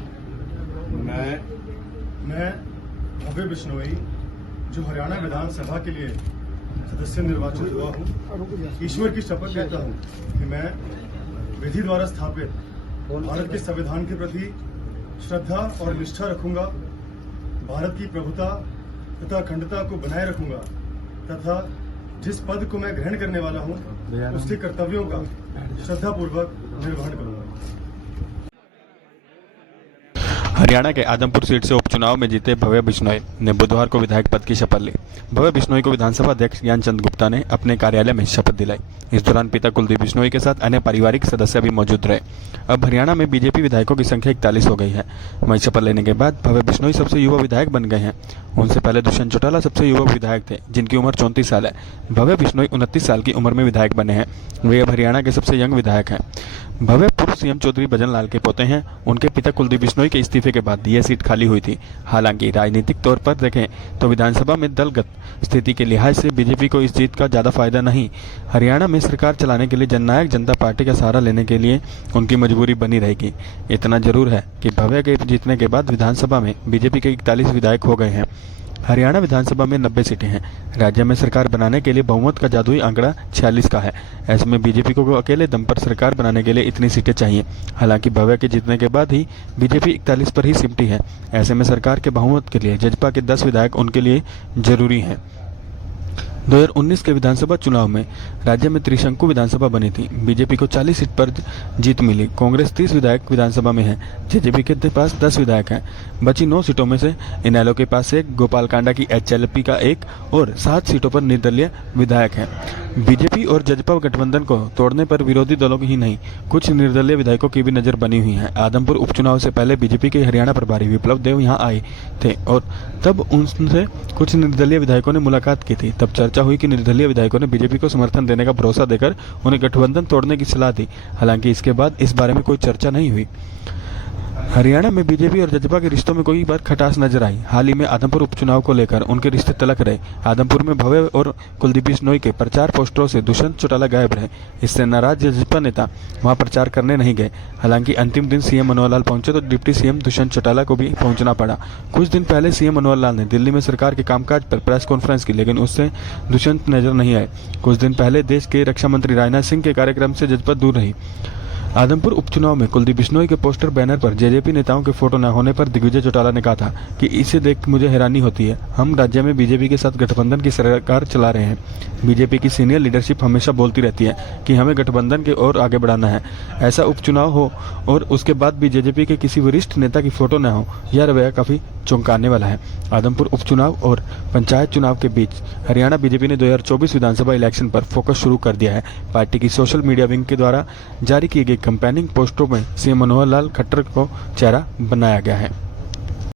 जी। मैं भव्य बिश्नोई जो हरियाणा विधानसभा के लिए सदस्य निर्वाचित हुआ हूँ, ईश्वर की शपथ लेता हूँ कि मैं विधि द्वारा स्थापित भारत के संविधान के प्रति श्रद्धा और निष्ठा रखूंगा, भारत की प्रभुता तथा अखंडता को बनाए रखूंगा तथा जिस पद को मैं ग्रहण करने वाला हूँ उसके कर्तव्यों का श्रद्धापूर्वक निर्वहन करूंगा। हरियाणा के आदमपुर सीट से उपचुनाव में जीते भव्य बिश्नोई ने बुधवार को विधायक पद की शपथ ली। भव्य बिश्नोई को विधानसभा अध्यक्ष ज्ञानचंद गुप्ता ने अपने कार्यालय में शपथ दिलाई। इस दौरान पिता कुलदीप बिश्नोई के साथ अन्य पारिवारिक सदस्य भी मौजूद रहे। अब हरियाणा में बीजेपी विधायकों की संख्या 41 हो गई है। वहीं शपथ लेने के बाद भव्य बिश्नोई सबसे युवा विधायक बन गए हैं। उनसे पहले दुष्यंत चौटाला सबसे युवा विधायक थे, जिनकी उम्र 34 साल है। भव्य बिश्नोई 29 साल की उम्र में विधायक बने हैं। वे अब हरियाणा के सबसे यंग विधायक हैं। भव्य पूर्व सीएम चौधरी भजन लाल के पोते हैं। उनके पिता कुलदीप बिश्नोई के इस्तीफे के बाद यह सीट खाली हुई थी। हालांकि राजनीतिक तौर पर देखें तो विधानसभा में दलगत स्थिति के लिहाज से बीजेपी को इस जीत का ज्यादा फायदा नहीं। हरियाणा में सरकार चलाने के लिए जननायक जनता पार्टी का सहारा लेने के लिए उनकी मजबूरी बनी रहेगी। इतना जरूर है कि भव्य के जीतने के बाद विधानसभा में बीजेपी के 41 विधायक हो गए हैं। हरियाणा विधानसभा में 90 सीटें हैं। राज्य में सरकार बनाने के लिए बहुमत का जादुई आंकड़ा 46 का है। ऐसे में बीजेपी को अकेले दम पर सरकार बनाने के लिए इतनी सीटें चाहिए। हालांकि भव्य के जीतने के बाद ही बीजेपी 41 पर ही सिमटी है। ऐसे में सरकार के बहुमत के लिए जजपा के 10 विधायक उनके लिए जरूरी हैं। 2019 के विधानसभा चुनाव में राज्य में त्रिशंकु विधानसभा बनी थी। बीजेपी को 40 सीट पर जीत मिली। कांग्रेस 30 विधायक विधानसभा में है। जेजेपी के पास 10 विधायक हैं। बची 9 सीटों में से इनेलो के पास 1, गोपालकांडा की एचएलपी का 1 और 7 सीटों पर निर्दलीय विधायक हैं। बीजेपी और जजपा गठबंधन को तोड़ने पर विरोधी दलों की ही नहीं, कुछ निर्दलीय विधायकों की भी नजर बनी हुई है। आदमपुर उपचुनाव से पहले बीजेपी के हरियाणा प्रभारी विप्लव देव यहां आए थे और तब उनसे कुछ निर्दलीय विधायकों ने मुलाकात की थी। तब चर्चा हुई कि निर्दलीय विधायकों ने बीजेपी को समर्थन देने का भरोसा देकर उन्हें गठबंधन तोड़ने की सलाह दी। हालांकि इसके बाद इस बारे में कोई चर्चा नहीं हुई। हरियाणा में बीजेपी और जजपा के रिश्तों में कोई बार खटास नजर आई। हाल ही में आदमपुर उपचुनाव को लेकर उनके रिश्ते तलक रहे। आदमपुर में भव्य और कुलदीप बिश्नोई के प्रचार पोस्टरों से दुष्यंत चौटाला गायब रहे। इससे नाराज जजपा नेता वहां प्रचार करने नहीं गए। हालांकि अंतिम दिन सीएम मनोहर लाल पहुंचे तो डिप्टी सीएम दुष्यंत चौटाला को भी पहुंचना पड़ा। कुछ दिन पहले सीएम मनोहर लाल ने दिल्ली में सरकार के कामकाज पर प्रेस कॉन्फ्रेंस की, लेकिन उससे दुष्यंत नजर नहीं आए। कुछ दिन पहले देश के रक्षा मंत्री राजनाथ सिंह के कार्यक्रम से जजपा दूर रही। आदमपुर उपचुनाव में कुलदीप बिश्नोई के पोस्टर बैनर पर जेजेपी नेताओं के फोटो न होने पर दिग्विजय चौटाला ने कहा था कि इसे देख मुझे हैरानी होती है। हम राज्य में बीजेपी के साथ गठबंधन की सरकार चला रहे हैं। बीजेपी की सीनियर लीडरशिप हमेशा बोलती रहती है कि हमें गठबंधन के और आगे बढ़ाना है। ऐसा उपचुनाव हो और उसके बाद भी जेजेपी के किसी वरिष्ठ नेता की फोटो न हो, यह रवैया काफी चौंकाने वाला है। आदमपुर उपचुनाव और पंचायत चुनाव के बीच हरियाणा बीजेपी ने 2024 विधानसभा इलेक्शन पर फोकस शुरू कर दिया है। पार्टी की सोशल मीडिया विंग के द्वारा जारी किए गए कैंपेनिंग पोस्टरों में सीएम मनोहर लाल खट्टर को चेहरा बनाया गया है।